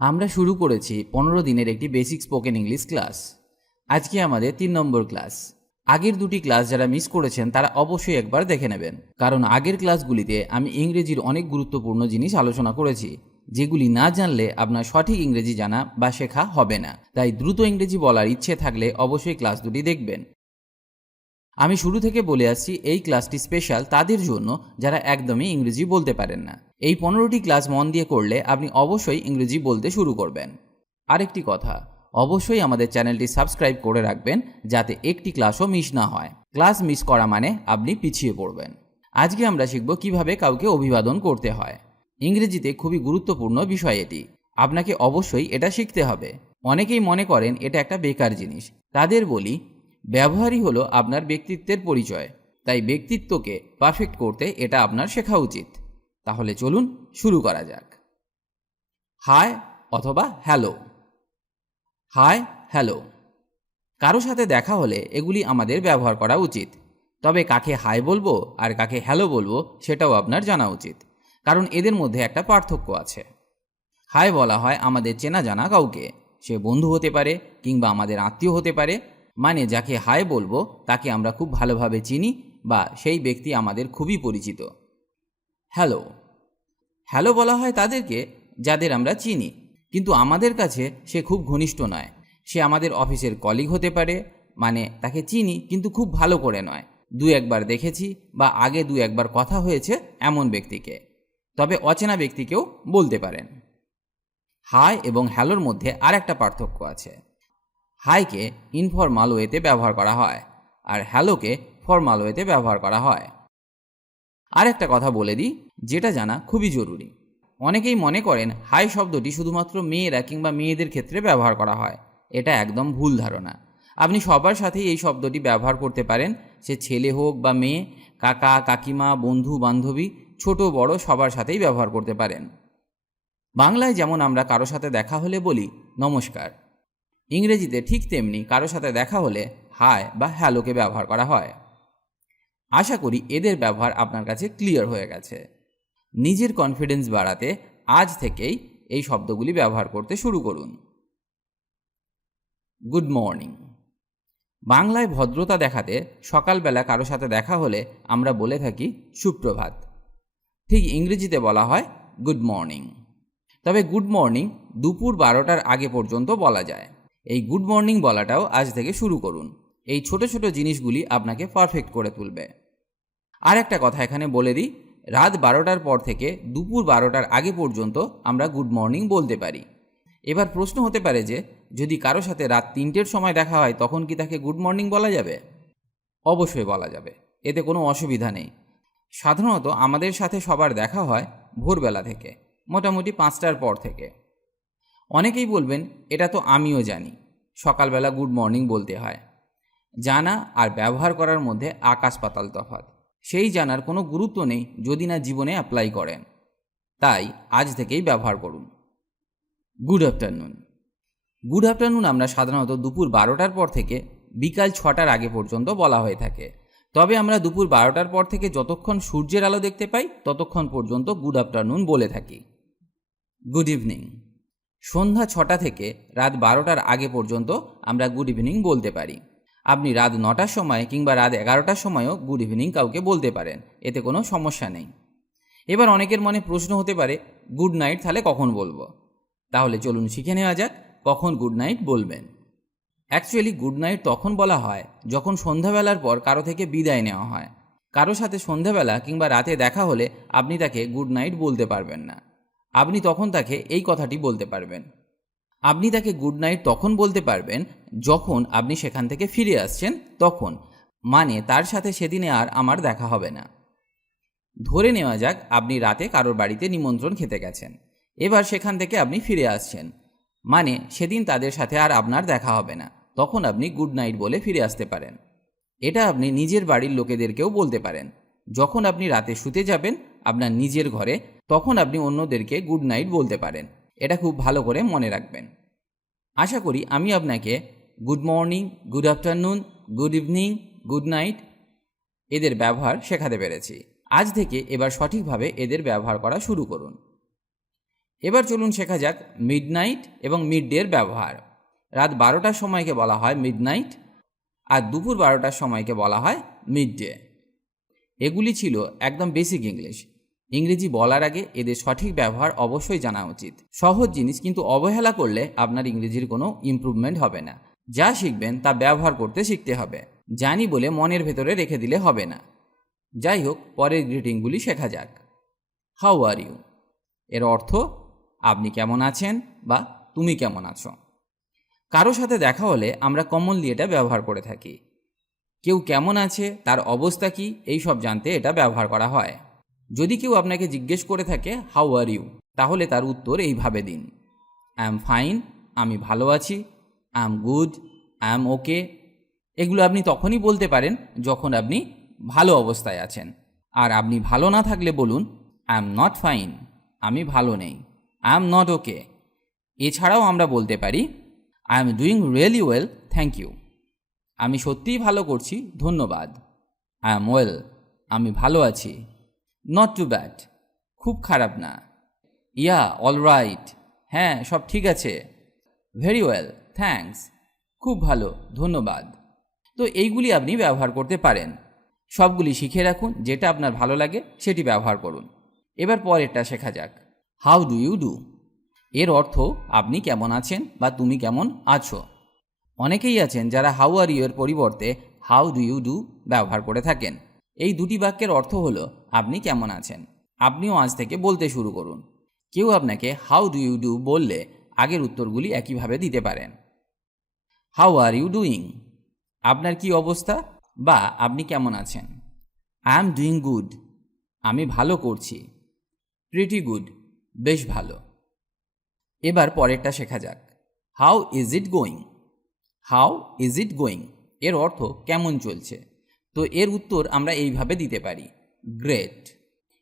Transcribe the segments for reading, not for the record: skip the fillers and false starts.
আমরা শুরু করেছি 15 দিনের একটি বেসিক স্পোকেন ইংলিশ ক্লাস। আজকে আমাদের 3 নম্বর ক্লাস। আগের দুটি ক্লাস যারা মিস করেছেন তারা অবশ্যই একবার দেখে নেবেন, কারণ আগের ক্লাসগুলিতে আমি ইংরেজির অনেক গুরুত্বপূর্ণ জিনিস আলোচনা করেছি, যেগুলি না জানলে আপনার সঠিক ইংরেজি জানা বা শেখা হবে না। তাই দ্রুত ইংরেজি বলার ইচ্ছে থাকলে অবশ্যই ক্লাস দুটি দেখবেন। আমি শুরু থেকে বলে আসছি, এই ক্লাসটি স্পেশাল তাদের জন্য যারা একদমই ইংরেজি বলতে পারেন না। এই 15টি ক্লাস মন দিয়ে করলে আপনি অবশ্যই ইংরেজি বলতে শুরু করবেন। আরেকটি কথা, অবশ্যই আমাদের চ্যানেলটি সাবস্ক্রাইব করে রাখবেন যাতে একটি ক্লাসও মিস না হয়। ক্লাস মিস করা মানে আপনি পিছিয়ে পড়বেন। আজকে আমরা শিখব কিভাবে কাউকে অভিবাদন করতে হয়। ইংরেজিতে খুবই গুরুত্বপূর্ণ বিষয় এটি, আপনাকে অবশ্যই এটা শিখতে হবে। অনেকেই মনে করেন এটা একটা বেকার জিনিস। তাদের বলি, ব্যবহারই হলো আপনার ব্যক্তিত্বের পরিচয়, তাই ব্যক্তিত্বকে পারফেক্ট করতে এটা আপনার শেখা উচিত। তাহলে চলুন শুরু করা যাক। হাই অথবা হ্যালো। High, hello. কারো সাথে দেখা হলে এগুলি আমাদের ব্যবহার করা উচিত। তবে কাকে হাই বলবো আর কাকে হ্যালো বলবো সেটাও আপনার জানা উচিত, কারণ এদের মধ্যে একটা পার্থক্য আছে। হাই বলা হয় আমাদের চেনা জানা কাউকে, সে বন্ধু হতে পারে কিংবা আমাদের আত্মীয় হতে পারে। মানে যাকে হাই বলবো তাকে আমরা খুব ভালোভাবে চিনি বা সেই ব্যক্তি আমাদের খুবই পরিচিত। হ্যালো, হ্যালো বলা হয় তাদেরকে যাদের আমরা চিনি, কিন্তু আমাদের কাছে সে খুব ঘনিষ্ঠ নয়। সে আমাদের অফিসের কলিগ হতে পারে, মানে তাকে চিনি কিন্তু খুব ভালো করে নয়, দু একবার দেখেছি বা আগে দু একবার কথা হয়েছে এমন ব্যক্তিকে। তবে অচেনা ব্যক্তিকেও বলতে পারেন। হাই এবং হ্যালোর মধ্যে আর একটা পার্থক্য আছে। হাইকে ইনফরমাল ওয়েতে ব্যবহার করা হয় আর হ্যালোকে ফরমাল ওয়েতে ব্যবহার করা হয়। আর একটা কথা বলে দিই, যেটা জানা খুবই জরুরি। অনেকেই মনে করেন হাই শব্দটি শুধুমাত্র মেয়েরা কিংবা মেয়েদের ক্ষেত্রে ব্যবহার করা হয়। এটা একদম ভুল ধারণা। আপনি সবার সাথেই এই শব্দটি ব্যবহার করতে পারেন, সে ছেলে হোক বা মেয়ে, কাকা কাকিমা, বন্ধু বান্ধবী, ছোট বড় সবার সাথেই ব্যবহার করতে পারেন। বাংলায় যেমন আমরা কারো সাথে দেখা হলে বলি নমস্কার, ইংরেজিতে ঠিক তেমনি কারো সাথে দেখা হলে হাই বা হ্যালোকে ব্যবহার করা হয়। আশা করি এদের ব্যবহার আপনার কাছে ক্লিয়ার হয়ে গেছে। নিজের কনফিডেন্স বাড়াতে আজ থেকেই এই শব্দগুলি ব্যবহার করতে শুরু করুন। Good morning. বাংলায় ভদ্রতা দেখাতে সকালবেলা কারো সাথে দেখা হলে আমরা বলে থাকি সুপ্রভাত। ঠিক ইংরেজিতে বলা হয় গুড মর্নিং। তবে গুড মর্নিং দুপুর 12টার আগে পর্যন্ত বলা যায়। এই গুড মর্নিং বলাটাও আজ থেকে শুরু করুন। এই ছোট ছোট জিনিসগুলি আপনাকে পারফেক্ট করে তুলবে। আর একটা কথা এখানে বলে দিই, রাত 12টার পর থেকে দুপুর 12টার আগে পর্যন্ত আমরা গুড মর্নিং বলতে পারি। এবার প্রশ্ন হতে পারে যে, যদি কারো সাথে রাত 3টের সময় দেখা হয় তখন কি তাকে গুড মর্নিং বলা যাবে? অবশ্যই বলা যাবে, এতে কোনো অসুবিধা নেই। সাধারণত আমাদের সাথে সবার দেখা হয় ভোরবেলা থেকে, মোটামুটি 5টার পর থেকে। অনেকেই বলবেন এটা তো আমিও জানি, সকালবেলা গুড মর্নিং বলতে হয়। জানা আর ব্যবহার করার মধ্যে আকাশ পাতাল তফাৎ। সেই জানার কোনো গুরুত্ব নেই যদি না জীবনে অ্যাপ্লাই করেন। তাই আজ থেকেই ব্যবহার করুন। Good afternoon. গুড আফটারনুন আমরা সাধারণত দুপুর 12টার পর থেকে বিকাল 6টার আগে পর্যন্ত বলা হয়ে থাকে। তবে আমরা দুপুর 12টার পর থেকে যতক্ষণ সূর্যের আলো দেখতে পাই ততক্ষণ পর্যন্ত গুড আফটারনুন বলে থাকি। Good evening. সন্ধ্যা 6টা থেকে রাত 12টার আগে পর্যন্ত আমরা গুড ইভিনিং বলতে পারি। আপনি রাত 9টার সময় কিংবা রাত 11টার সময়ও গুড ইভিনিং কাউকে বলতে পারেন, এতে কোনো সমস্যা নেই। এবার অনেকের মনে প্রশ্ন হতে পারে, গুড নাইট তাহলে কখন বলবো? তাহলে চলুন শিখে নেওয়া যাক কখন গুড নাইট বলবেন। অ্যাকচুয়ালি গুড নাইট তখন বলা হয় যখন সন্ধ্যাবেলার পর কারো থেকে বিদায় নেওয়া হয়। কারো সাথে সন্ধ্যাবেলা কিংবা রাতে দেখা হলে আপনি তাকে গুড নাইট বলতে পারবেন না। আপনি তখন তাকে এই কথাটি বলতে পারবেন। আপনি তাকে গুড নাইট তখন বলতে পারবেন যখন আপনি সেখান থেকে ফিরে আসছেন তখন, মানে তার সাথে সেদিনে আর আমার দেখা হবে না। ধরে নেওয়া যাক আপনি রাতে কারোর বাড়িতে নিমন্ত্রণ খেতে গেছেন, এবার সেখান থেকে আপনি ফিরে আসছেন, মানে সেদিন তাদের সাথে আর আপনার দেখা হবে না। তখন আপনি গুড নাইট বলে ফিরে আসতে পারেন। এটা আপনি নিজের বাড়ির লোকেদেরকেও বলতে পারেন। যখন আপনি রাতে শুতে যাবেন আপনার নিজের ঘরে, তখন আপনি অন্যদেরকে গুড নাইট বলতে পারেন। এটা খুব ভালো করে মনে রাখবেন। আশা করি আমি আপনাকে good morning, good afternoon, good evening, good night এদের ব্যবহার শেখাতে পেরেছি। আজ থেকে এবার সঠিকভাবে এদের ব্যবহার করা শুরু করুন। এবার চলুন শেখা যাক মিডনাইট এবং মিড ডের ব্যবহার। রাত 12টার সময়কে বলা হয় মিডনাইট, আর দুপুর 12টার সময়কে বলা হয় মিড ডে। এগুলি ছিল একদম বেসিক ইংলিশ। ইংরেজি বলার আগে এদের সঠিক ব্যবহার অবশ্যই জানা উচিত। সহজ জিনিস, কিন্তু অবহেলা করলে আপনার ইংরেজির কোনো ইমপ্রুভমেন্ট হবে না। যা শিখবেন তা ব্যবহার করতে শিখতে হবে। জানি বলে মনের ভেতরে রেখে দিলে হবে না। যাই হোক, পরের গ্রিটিংগুলি শেখা যাক। হাউ আর ইউ এর অর্থ আপনি কেমন আছেন বা তুমি কেমন আছো। কারো সাথে দেখা হলে আমরা কমনলি এটা ব্যবহার করে থাকি। কেউ কেমন আছে, তার অবস্থা কি, এই সব জানতে এটা ব্যবহার করা হয়। যদি কেউ আপনাকে জিজ্ঞেস করে থাকে হাউ আর ইউ, তাহলে তার উত্তর এইভাবে দিন: আই এম ফাইন, আমি ভালো আছি, I am good, I am okay. এগুলো আপনি তখনই বলতে পারেন যখন আপনি ভালো অবস্থায় আছেন। আর আপনি ভালো না থাকলে বলুন আই এম নট ফাইন, আমি ভালো নেই, আই এম নট ওকে। এছাড়াও আমরা বলতে পারি I am doing really well, thank you, আমি সত্যিই ভালো করছি, ধন্যবাদ। আই এম ওয়েল, আমি ভালো আছি। নট টু ব্যাড, খুব খারাপ না। ইয়া অল রাইট, হ্যাঁ সব ঠিক আছে। ভেরি ওয়েল, থ্যাঙ্কস, খুব ভালো, ধন্যবাদ। তো এইগুলি আপনি ব্যবহার করতে পারেন। সবগুলি শিখে রাখুন, যেটা আপনার ভালো লাগে সেটি ব্যবহার করুন। এবার পরেরটা শেখা যাক। হাউ ডু ইউ ডু এর অর্থ আপনি কেমন আছেন বা তুমি কেমন আছো। অনেকেই আছেন যারা হাউ আর ইউ এর পরিবর্তে হাউ ডু ইউ ডু ব্যবহার করে থাকেন। এই দুটি বাক্যের অর্থ হলো আপনি কেমন আছেন। আপনিও আজ থেকে বলতে শুরু করুন। কেউ আপনাকে হাউ ডু ইউ ডু বললে আগের উত্তরগুলি একইভাবে দিতে পারেন। হাউ আর ইউ ডুইং, আপনার কি অবস্থা বা আপনি কেমন আছেন। আই এম ডুইং গুড, আমি ভালো করছি। প্রিটি গুড, বেশ ভালো। এবার পরেরটা শেখা যাক। How is it going. How is it going এর অর্থ কেমন চলছে। তো এর উত্তর আমরা এইভাবে দিতে পারি: গ্রেট।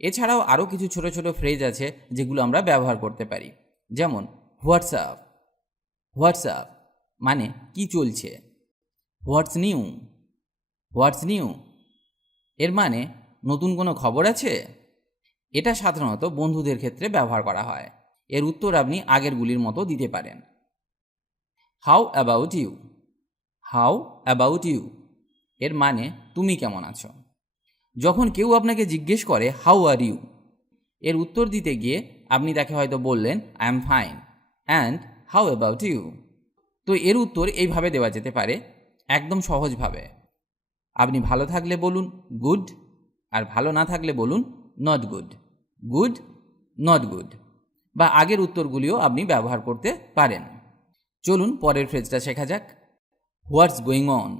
এছাড়াও আরও কিছু ছোট ছোট ফ্রেজ আছে যেগুলো আমরা ব্যবহার করতে পারি। যেমন হোয়াটসঅ্যাপ, হোয়াটসঅ্যাপ মানে কি চলছে। হোয়াটস নিউ, হোয়াটস নিউ এর মানে নতুন কোনো খবর আছে। এটা সাধারণত বন্ধুদের ক্ষেত্রে ব্যবহার করা হয়। এর উত্তর আপনি আগেরগুলির মতো দিতে পারেন। How about you, how about you এর মানে তুমি কেমন আছো। যখন কেউ আপনাকে জিজ্ঞেস করে হাউ আর ইউ, এর উত্তর দিতে গিয়ে আপনি তাকে হয়তো বললেন I am fine and how about you. তো এর উত্তর এইভাবে দেওয়া যেতে পারে, একদম সহজভাবে। আপনি ভালো থাকলে বলুন গুড, আর ভালো না থাকলে বলুন not good. Good, not good, বা আগের উত্তরগুলিও আপনি ব্যবহার করতে পারেন। চলুন পরের ফ্রেজটা শেখা যাক। What's going on.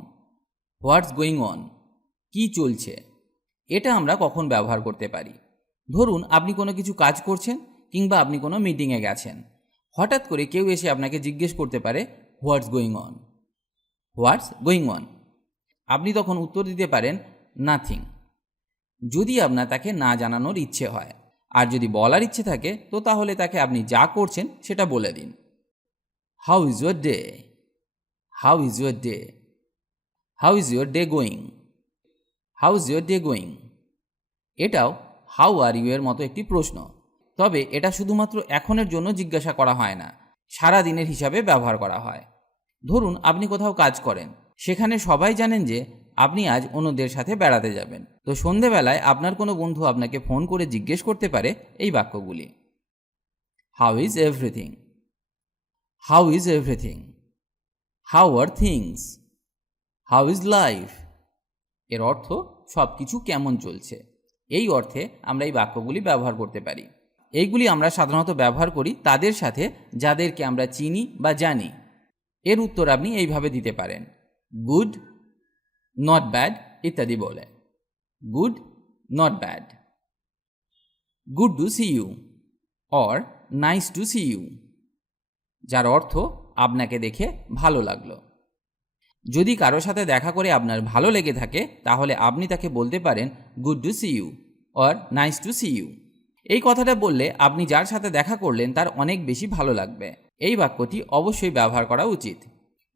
What's going on কি চলছে, এটা আমরা কখন ব্যবহার করতে পারি। ধরুন আপনি কোনো কিছু কাজ করছেন কিংবা আপনি কোনো মিটিংয়ে গেছেন। হঠাৎ করে কেউ এসে আপনাকে জিজ্ঞেস করতে পারে what's going on. What's going on, আপনি তখন উত্তর দিতে পারেন নাথিং, যদি আপনার তাকে না জানানোর ইচ্ছে হয়। আর যদি বলার ইচ্ছে থাকে তো তাহলে তাকে আপনি যা করছেন সেটা বলে দিন। How is your day. How is your day, how is your day going. How is your day going এটাও হাউ আর ইউ এর মতো একটি প্রশ্ন, তবে এটা শুধুমাত্র এখনের জন্য জিজ্ঞাসা করা হয় না, সারা দিনের হিসাবে ব্যবহার করা হয়। ধরুন আপনি কোথাও কাজ করেন, সেখানে সবাই জানেন যে আপনি আজ অন্যদের সাথে বেড়াতে যাবেন। তো সন্ধেবেলায় আপনার কোনো বন্ধু আপনাকে ফোন করে জিজ্ঞেস করতে পারে এই বাক্যগুলি: how is everything, how is everything, how are things, how is life. এর অর্থ সব কিছু কেমন চলছে। এই অর্থে আমরা এই বাক্যগুলি ব্যবহার করতে পারি। এইগুলি আমরা সাধারণত ব্যবহার করি তাদের সাথে যাদেরকে আমরা চিনি বা জানি। এর উত্তর আপনি এইভাবে দিতে পারেন: গুড, নট ব্যাড ইত্যাদি বলে। Good, not bad. Good to see you or nice to see you, যার অর্থ আপনাকে দেখে ভালো লাগলো। যদি কারো সাথে দেখা করে আপনার ভালো লেগে থাকে তাহলে আপনি তাকে বলতে পারেন good to see you or nice to see you. এই কথাটা বললে আপনি যার সাথে দেখা করলেন তার অনেক বেশি ভালো লাগবে। এই বাক্যটি অবশ্যই ব্যবহার করা উচিত।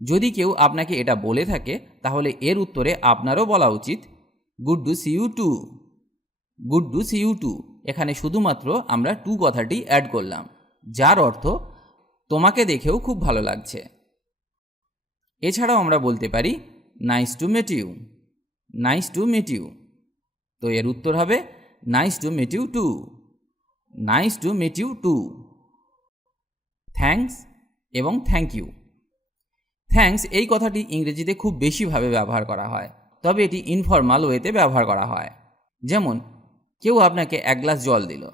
যদি কেউ আপনাকে এটা বলে থাকে তাহলে এর উত্তরে আপনারও বলা উচিত good to see you too. Good to see you too, এখানে শুধুমাত্র আমরা টু কথাটি অ্যাড করলাম। যার অর্থ তোমাকে দেখেও খুব ভালো লাগছে। এছাড়াও আমরা বলতে পারি nice to meet you, nice to meet you. তো এর উত্তর হবে nice to meet you too, nice to meet you too. Thanks এবং থ্যাংক ইউ। থ্যাঙ্কস এই কথাটি ইংরেজিতে খুব বেশিভাবে ব্যবহার করা হয়, তবে এটি ইনফর্মাল ওয়েতে ব্যবহার করা হয়। যেমন কেউ আপনাকে এক গ্লাস জল দিল,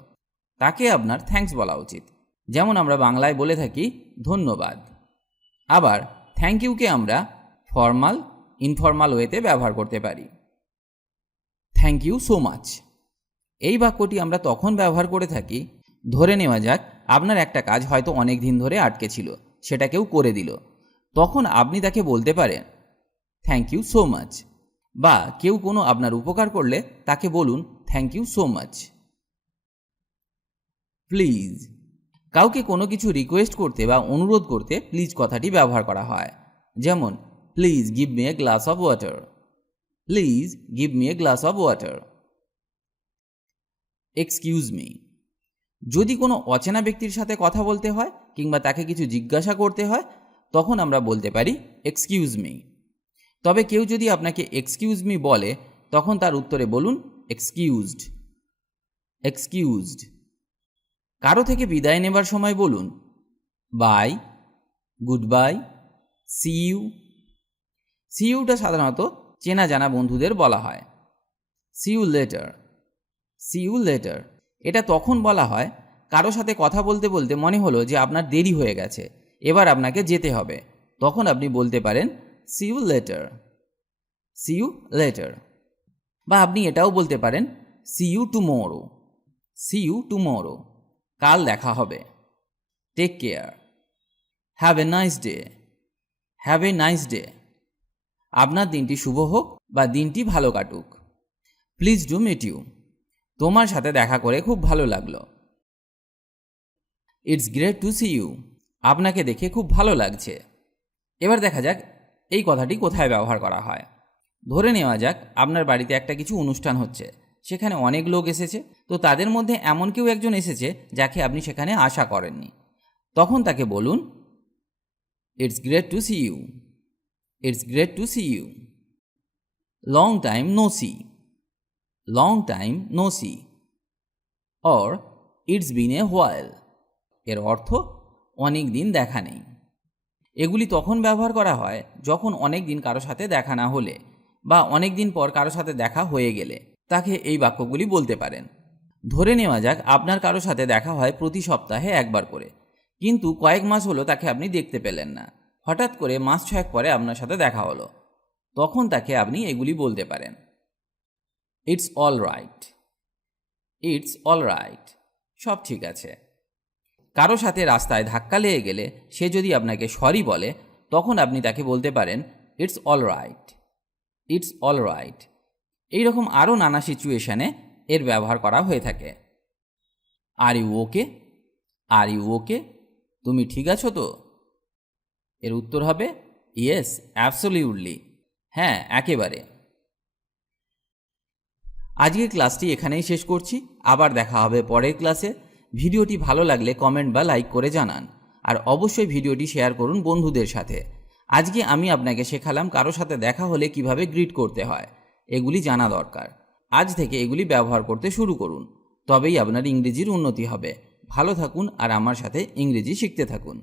তাকে আপনার থ্যাঙ্কস বলা উচিত। যেমন আমরা বাংলায় বলে থাকি ধন্যবাদ। আবার থ্যাংক ইউকে আমরা ফর্মাল, ইনফর্মাল ওয়েতে ব্যবহার করতে পারি। Thank you so much. এই বাক্যটি আমরা তখন ব্যবহার করে থাকি, ধরে নেওয়া যাক আপনার একটা কাজ হয়তো অনেক দিন ধরে আটকে ছিল, সেটা কেউ করে দিল। তখন আপনি তাকে বলতে পারেন থ্যাংক ইউ সো মাচ। বা কেউ কোনো আপনার উপকার করলে তাকে বলুন thank you so much. Please. কাউকে কোনো কিছু রিকোয়েস্ট করতে বা অনুরোধ করতে প্লিজ কথাটি ব্যবহার করা হয়। যেমন please give me a glass of water, please give me a glass of water. Excuse me. যদি কোনো অচেনা ব্যক্তির সাথে কথা বলতে হয় কিংবা তাকে কিছু জিজ্ঞাসা করতে হয়, তখন আমরা বলতে পারি এক্সকিউজ মি। তবে কেউ যদি আপনাকে এক্সকিউজ মি বলে, তখন তার উত্তরে বলুন এক্সকিউজড, এক্সকিউজড। কারো থেকে বিদায় নেবার সময় বলুন bye, good bye, see you. See ইউটা সাধারণত চেনা জানা বন্ধুদের বলা হয়। See you later, see you later. এটা তখন বলা হয় কারো সাথে কথা বলতে বলতে মনে হলো যে আপনার দেরি হয়ে গেছে, এবার আপনাকে যেতে হবে, তখন আপনি বলতে পারেন see you later, see you later. বা আপনি এটাও বলতে পারেন see you tomorrow, see you tomorrow. কাল দেখা হবে। Take care, have a nice day, have a nice day. আপনার দিনটি শুভ হোক বা দিনটি ভালো কাটুক। Pleased to meet you. তোমার সাথে দেখা করে খুব ভালো লাগলো। It's great to see you. আপনাকে দেখে খুব ভালো লাগছে। এবার দেখা যাক এই কথাটি কোথায় ব্যবহার করা হয়। ধরে নেওয়া যাক আপনার বাড়িতে একটা কিছু অনুষ্ঠান হচ্ছে, সেখানে অনেক লোক এসেছে, তো তাদের মধ্যে এমন কেউ একজন এসেছে যাকে আপনি সেখানে আশা করেননি। তখন তাকে বলুন it's great to see you, it's great to see you. Long time no see, long time no see. Or it's been a while. এর অর্থ অনেক দিন দেখা নেই। এগুলি তখন ব্যবহার করা হয় যখন অনেক দিন কারো সাথে দেখা না হলে বা অনেক দিন পর কারো সাথে দেখা হয়ে গেলে তাকে এই বাক্যগুলি বলতে পারেন। ধরে নেওয়া যাক আপনার কারো সাথে দেখা হয় প্রতি সপ্তাহে একবার করে, কিন্তু কয়েক মাস হলো তাকে আপনি দেখতে পেলেন না। হঠাৎ করে মাস 6 পরে আপনার সাথে দেখা হলো, তখন তাকে আপনি এগুলি বলতে পারেন। It's all right, it's all right. সব ঠিক আছে। কারো সাথে রাস্তায় ধাক্কা লেগে গেলে সে যদি আপনাকে সরি বলে, তখন আপনি তাকে বলতে পারেন it's all right, it's all right. এইরকম আরও নানা সিচুয়েশানে এর ব্যবহার করা হয়ে থাকে। Are you okay, are you okay. তুমি ঠিক আছো তো? এর উত্তর হবে ইয়েস অ্যাবসলিউটলি, হ্যাঁ একেবারে। আজকের ক্লাসটি এখানেই শেষ করছি। আবার দেখা হবে পরের ক্লাসে। ভিডিওটি ভালো লাগলে কমেন্ট বা লাইক করে জানান, আর অবশ্যই ভিডিওটি শেয়ার করুন বন্ধুদের সাথে। আজকে আমি আপনাকে শেখালাম কারো সাথে দেখা হলে কিভাবে গ্রিট করতে হয়, এগুলি জানা দরকার। আজ থেকে এগুলি ব্যবহার করতে শুরু করুন, তবেই আপনার ইংরেজির উন্নতি হবে। ভালো থাকুন আর আমার সাথে ইংরেজি শিখতে থাকুন।